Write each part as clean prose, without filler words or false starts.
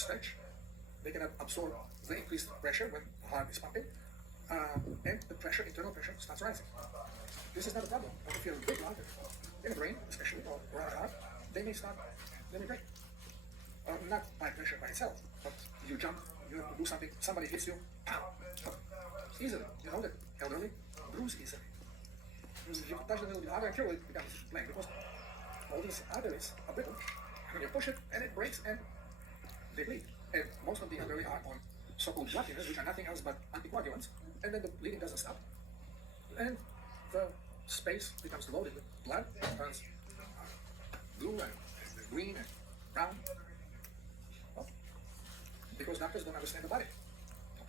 stretch, they cannot absorb the increased pressure when the heart is pumping, and the pressure, internal pressure, starts rising. This is not a problem. But if you have a big larger in the brain, especially, or around the heart, they may break. Not by pressure by itself, but you jump, you have to do something, somebody hits you, pow, easily. You know that elderly bruise easily. If you touch the little bit harder and kill it, becomes plain because all these arteries are brittle. When you push it and it breaks and they bleed. And most of the elderly are on so-called blood thinners, which are nothing else but anticoagulants, and then the bleeding doesn't stop. And the space becomes loaded with blood, turns blue and green and brown. Well, because doctors don't understand the body.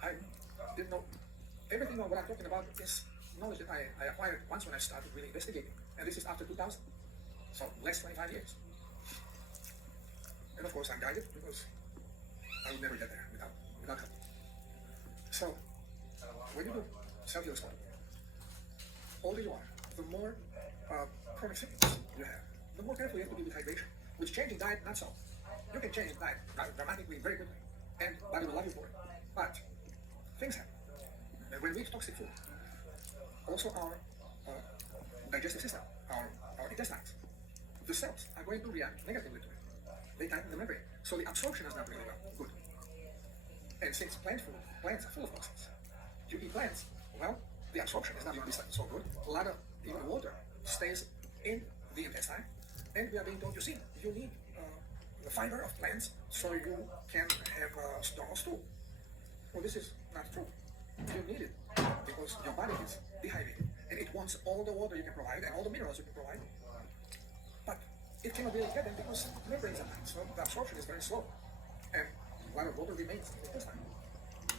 I didn't know everything of what I'm talking about is knowledge that I acquired once when I started really investigating. And this is after 2000. So less 25 years. And of course I'm guided because I would never get there without help. So when you do cellular study, older you are, the more chronic symptoms you have, the more careful you have to be with hydration. With changing diet, not so. You can change diet dramatically, very quickly, and body will love you for it. But things happen. And when we eat toxic food, also our digestive system, our intestines, the cells are going to react negatively to it. They tighten the membrane, so the absorption is not really good. And since plants are full of toxins, you eat plants, well, the absorption is not going to be so good. A lot of even water stays in the intestine, and we are being told, you need the fiber of plants so you can have a strong stool. Well, this is not true. You need it because your body is dehydrated and it wants all the water you can provide and all the minerals you can provide. But it cannot really get them because membranes are tight, so the absorption is very slow and a lot of water remains in the intestine.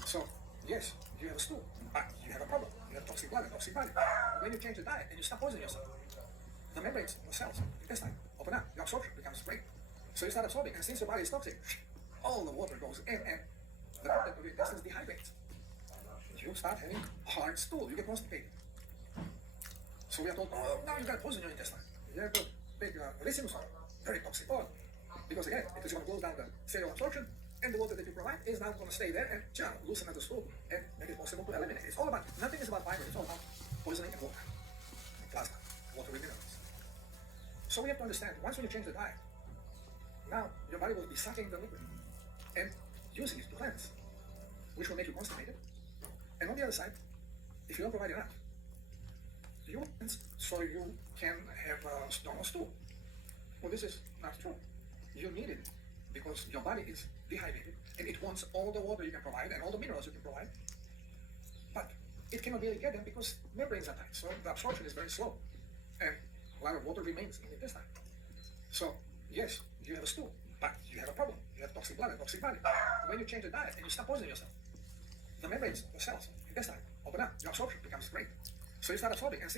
So, yes, you have a stool, but you have a problem. You have toxic blood and toxic body. When you change the diet and you stop poisoning yourself, the membranes, the cells, the intestine open up, your absorption becomes great. So you start absorbing, and since your body is toxic, all the water goes in and the content of your intestines dehydrates. You start having hard stool, you get constipated. So we are told, oh, now you got poison in your intestine. You have to take racemosol, very toxic oil. Because again, it is going to close down the cellular absorption, and the water that you provide is now going to stay there and loosen up the stool and make it possible to eliminate it. It's all about, nothing is about fiber, it's all about poisoning and water, plasma, water with minerals. So we have to understand, once when you change the diet, now your body will be sucking the liquid and using it to cleanse, which will make you constipated. And on the other side, if you don't provide enough, you cleanse so you can have a strong stool. Well, this is not true. You need it because your body is dehydrated and it wants all the water you can provide and all the minerals you can provide. But it cannot really get them because membranes are tight, so the absorption is very slow and a lot of water remains in the intestine. So, yes, you have a stool, but you have a problem. You have toxic blood and toxic body. When you change the diet and you stop poisoning yourself, the membranes, the cells, intestine open up, your absorption becomes great. So you start absorbing, and